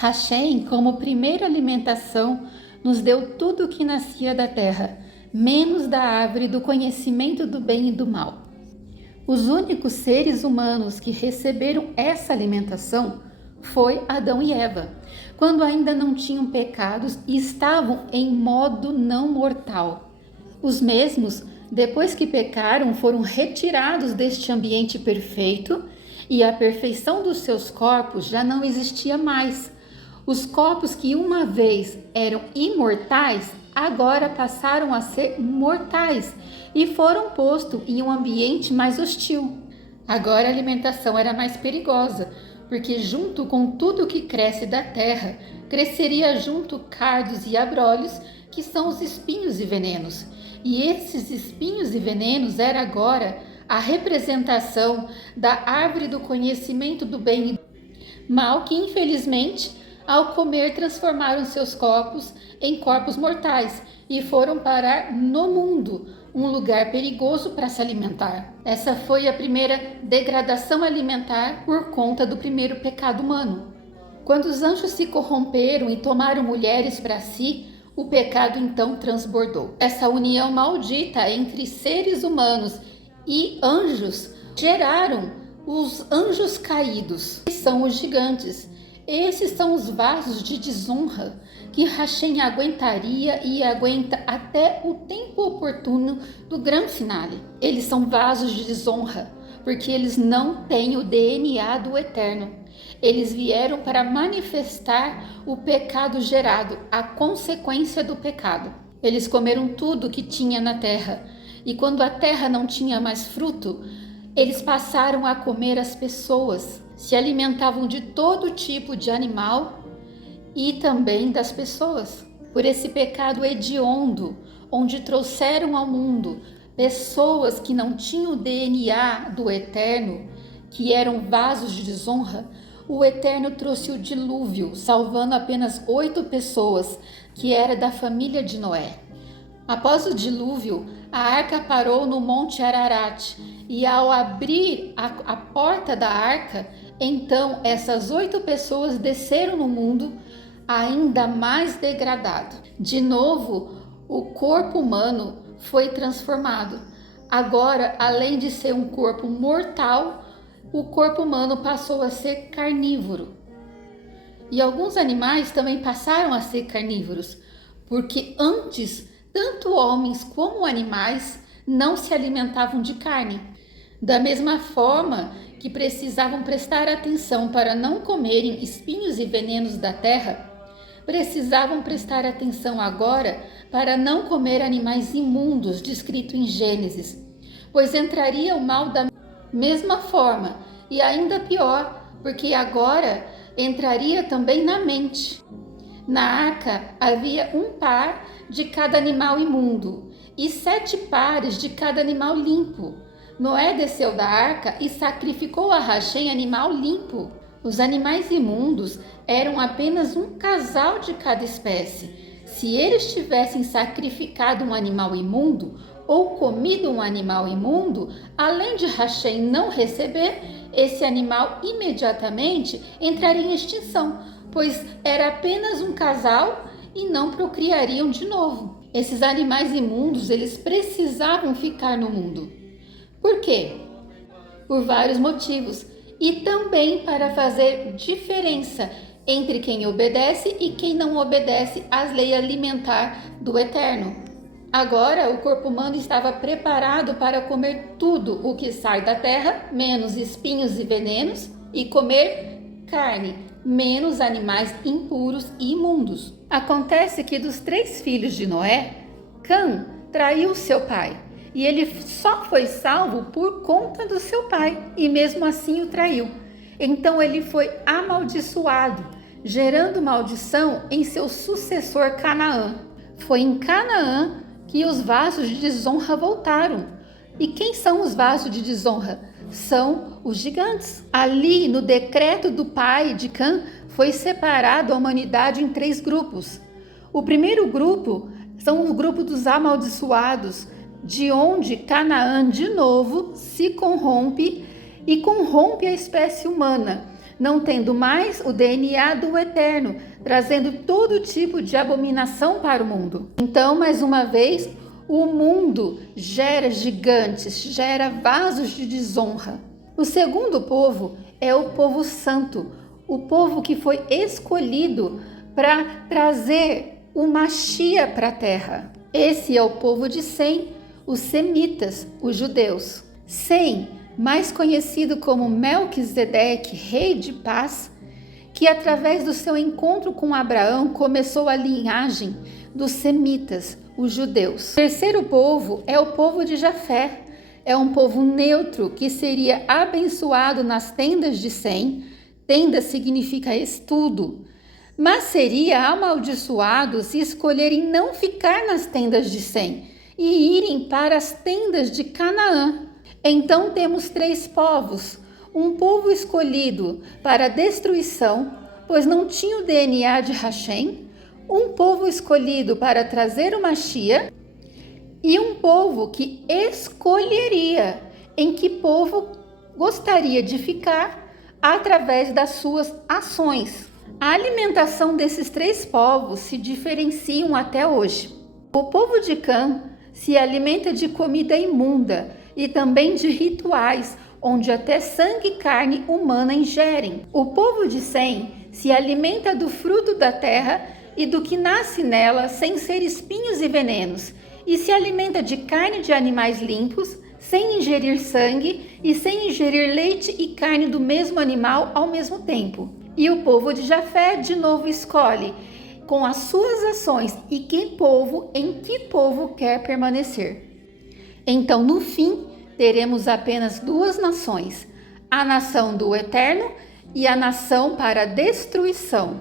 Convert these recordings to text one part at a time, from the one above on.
Hashem, como primeira alimentação, nos deu tudo o que nascia da terra, menos da árvore do conhecimento do bem e do mal. Os únicos seres humanos que receberam essa alimentação foi Adão e Eva, quando ainda não tinham pecados e estavam em modo não mortal. Os mesmos, depois que pecaram, foram retirados deste ambiente perfeito e a perfeição dos seus corpos já não existia mais. Os corpos que uma vez eram imortais, agora passaram a ser mortais e foram postos em um ambiente mais hostil. Agora a alimentação era mais perigosa, porque junto com tudo que cresce da terra, cresceria junto cardos e abrolhos, que são os espinhos e venenos. E esses espinhos e venenos era agora a representação da árvore do conhecimento do bem e do mal, que infelizmente, ao comer, transformaram seus corpos em corpos mortais e foram parar no mundo, um lugar perigoso para se alimentar. Essa foi a primeira degradação alimentar por conta do primeiro pecado humano. Quando os anjos se corromperam e tomaram mulheres para si, o pecado então transbordou. Essa união maldita entre seres humanos e anjos geraram os anjos caídos, que são os gigantes. Esses são os vasos de desonra que Hashem aguentaria e aguenta até o tempo oportuno do grande finale. Eles são vasos de desonra, porque eles não têm o DNA do Eterno. Eles vieram para manifestar o pecado gerado, a consequência do pecado. Eles comeram tudo que tinha na terra, e quando a terra não tinha mais fruto, eles passaram a comer as pessoas. Se alimentavam de todo tipo de animal e também das pessoas. Por esse pecado hediondo, onde trouxeram ao mundo pessoas que não tinham o DNA do Eterno, que eram vasos de desonra, o Eterno trouxe o dilúvio, salvando apenas 8 pessoas, que era da família de Noé. Após o dilúvio, a arca parou no Monte Ararat, e ao abrir a porta da arca, então essas 8 pessoas desceram no mundo ainda mais degradado. De novo, o corpo humano foi transformado. Agora, além de ser um corpo mortal, o corpo humano passou a ser carnívoro. E alguns animais também passaram a ser carnívoros, porque antes, tanto homens como animais não se alimentavam de carne. Da mesma forma que precisavam prestar atenção para não comerem espinhos e venenos da terra, precisavam prestar atenção agora para não comer animais imundos descrito em Gênesis, pois entraria o mal da mesma forma e ainda pior, porque agora entraria também na mente. Na arca havia um par de cada animal imundo e 7 pares de cada animal limpo. Noé desceu da arca e sacrificou a Hashem animal limpo. Os animais imundos eram apenas um casal de cada espécie. Se eles tivessem sacrificado um animal imundo ou comido um animal imundo, além de Hashem não receber, esse animal imediatamente entraria em extinção, pois era apenas um casal e não procriariam de novo. Esses animais imundos, eles precisavam ficar no mundo. Por quê? Por vários motivos, e também para fazer diferença entre quem obedece e quem não obedece às leis alimentares do Eterno. Agora o corpo humano estava preparado para comer tudo o que sai da terra, menos espinhos e venenos, e comer carne, menos animais impuros e imundos. Acontece que dos 3 filhos de Noé, Cã traiu seu pai. E ele só foi salvo por conta do seu pai, e mesmo assim o traiu. Então ele foi amaldiçoado, gerando maldição em seu sucessor Canaã. Foi em Canaã que os vasos de desonra voltaram. E quem são os vasos de desonra? São os gigantes. Ali, no decreto do pai de Cã, foi separado a humanidade em 3 grupos. O primeiro grupo são o grupo dos amaldiçoados, de onde Canaã de novo se corrompe e corrompe a espécie humana, não tendo mais o DNA do Eterno, trazendo todo tipo de abominação para o mundo. Então, mais uma vez, o mundo gera gigantes, gera vasos de desonra. O segundo povo é o povo santo, o povo que foi escolhido para trazer o Mashiach para a terra. Esse é o povo de Sem, os semitas, os judeus. Sem, mais conhecido como Melquisedeque, rei de paz, que através do seu encontro com Abraão começou a linhagem dos semitas, os judeus. O terceiro povo é o povo de Jafé. É um povo neutro que seria abençoado nas tendas de Sem. Tenda significa estudo. Mas seria amaldiçoado se escolherem não ficar nas tendas de Sem e irem para as tendas de Canaã. Então temos três povos, um povo escolhido para a destruição, pois não tinha o DNA de Hashem, um povo escolhido para trazer o Mashiach e um povo que escolheria em que povo gostaria de ficar através das suas ações. A alimentação desses três povos se diferenciam até hoje. O povo de Cã se alimenta de comida imunda e também de rituais, onde até sangue e carne humana ingerem. O povo de Sem se alimenta do fruto da terra e do que nasce nela, sem ser espinhos e venenos, e se alimenta de carne de animais limpos, sem ingerir sangue e sem ingerir leite e carne do mesmo animal ao mesmo tempo. E o povo de Jafé de novo escolhe com as suas ações em que povo quer permanecer. Então, no fim, teremos apenas duas nações, a nação do Eterno e a nação para a destruição,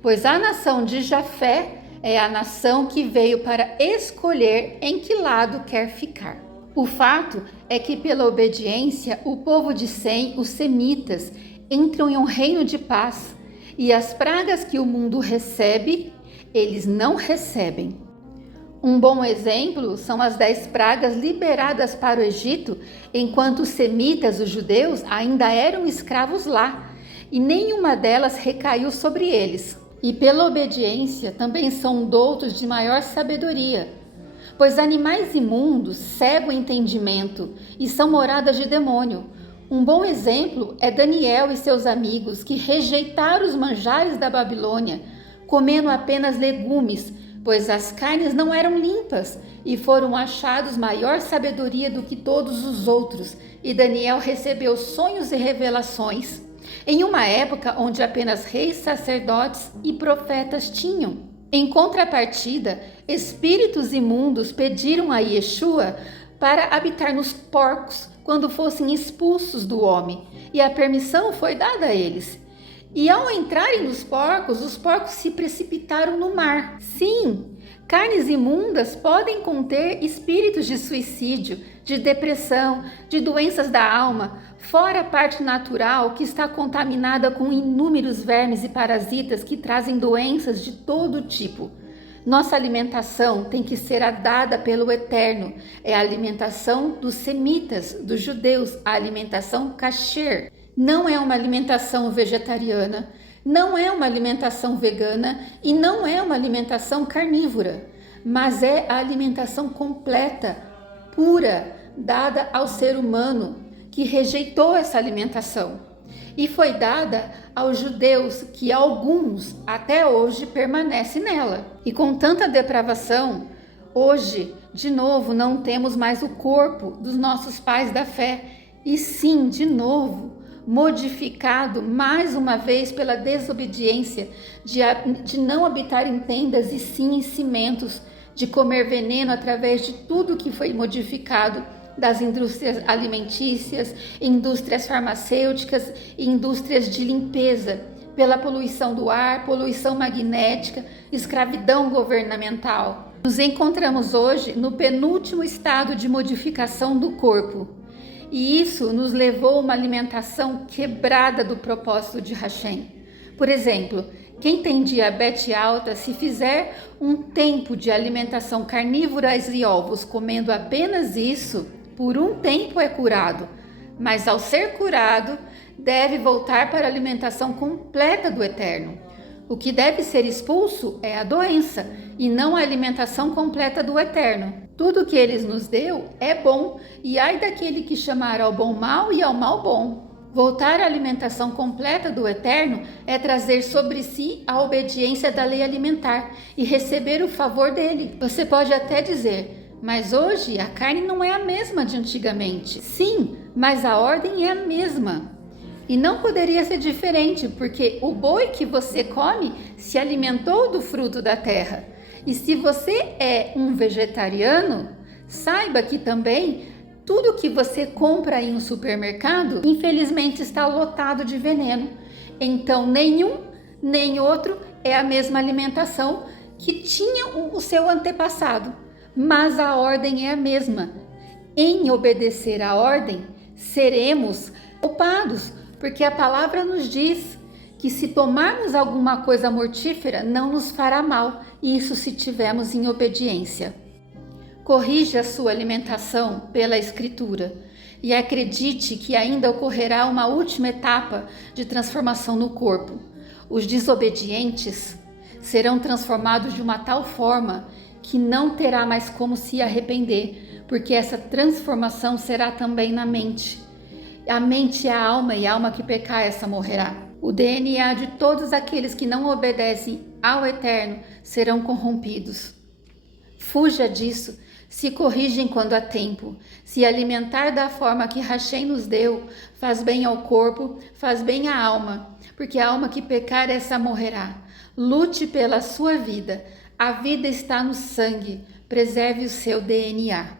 pois a nação de Jafé é a nação que veio para escolher em que lado quer ficar. O fato é que, pela obediência, o povo de Sem, os semitas, entram em um reino de paz, e as pragas que o mundo recebe, eles não recebem. Um bom exemplo são as 10 pragas liberadas para o Egito, enquanto os semitas, os judeus, ainda eram escravos lá, e nenhuma delas recaiu sobre eles. E pela obediência também são doutos de maior sabedoria, pois animais imundos cegam o entendimento e são moradas de demônio. Um bom exemplo é Daniel e seus amigos que rejeitaram os manjares da Babilônia, comendo apenas legumes, pois as carnes não eram limpas, e foram achados maior sabedoria do que todos os outros, e Daniel recebeu sonhos e revelações, em uma época onde apenas reis, sacerdotes e profetas tinham. Em contrapartida, espíritos imundos pediram a Yeshua para habitar nos porcos quando fossem expulsos do homem, e a permissão foi dada a eles. E ao entrarem nos porcos, os porcos se precipitaram no mar. Sim, carnes imundas podem conter espíritos de suicídio, de depressão, de doenças da alma, fora a parte natural que está contaminada com inúmeros vermes e parasitas que trazem doenças de todo tipo. Nossa alimentação tem que ser a dada pelo Eterno. É a alimentação dos semitas, dos judeus, a alimentação kasher. Não é uma alimentação vegetariana, não é uma alimentação vegana e não é uma alimentação carnívora, mas é a alimentação completa, pura, dada ao ser humano que rejeitou essa alimentação. E foi dada aos judeus, que alguns até hoje permanecem nela. E com tanta depravação, hoje, de novo, não temos mais o corpo dos nossos pais da fé, e sim, de novo, modificado mais uma vez pela desobediência de não habitar em tendas e sim em cimentos, de comer veneno através de tudo que foi modificado das indústrias alimentícias, indústrias farmacêuticas e indústrias de limpeza, pela poluição do ar, poluição magnética, escravidão governamental. Nos encontramos hoje no penúltimo estado de modificação do corpo. E isso nos levou a uma alimentação quebrada do propósito de Hashem. Por exemplo, quem tem diabetes alta, se fizer um tempo de alimentação carnívoras e ovos comendo apenas isso, por um tempo é curado. Mas ao ser curado, deve voltar para a alimentação completa do Eterno. O que deve ser expulso é a doença e não a alimentação completa do Eterno. Tudo que Ele nos deu é bom, e ai daquele que chamar ao bom mal e ao mal bom. Voltar à alimentação completa do Eterno é trazer sobre si a obediência da lei alimentar e receber o favor dele. Você pode até dizer, mas hoje a carne não é a mesma de antigamente. Sim, mas a ordem é a mesma. E não poderia ser diferente, porque o boi que você come se alimentou do fruto da terra. E se você é um vegetariano, saiba que também tudo que você compra em um supermercado, infelizmente está lotado de veneno. Então, nenhum nem outro é a mesma alimentação que tinha o seu antepassado. Mas a ordem é a mesma. Em obedecer à ordem, seremos poupados, porque a palavra nos diz que se tomarmos alguma coisa mortífera, não nos fará mal, isso se tivermos em obediência. Corrija a sua alimentação pela Escritura e acredite que ainda ocorrerá uma última etapa de transformação no corpo. Os desobedientes serão transformados de uma tal forma que não terá mais como se arrepender, porque essa transformação será também na mente. A mente é a alma, e a alma que pecar, essa morrerá. O DNA de todos aqueles que não obedecem ao Eterno serão corrompidos. Fuja disso, se corrigem quando há tempo. Se alimentar da forma que Hashem nos deu, faz bem ao corpo, faz bem à alma, porque a alma que pecar, essa morrerá. Lute pela sua vida, a vida está no sangue, preserve o seu DNA.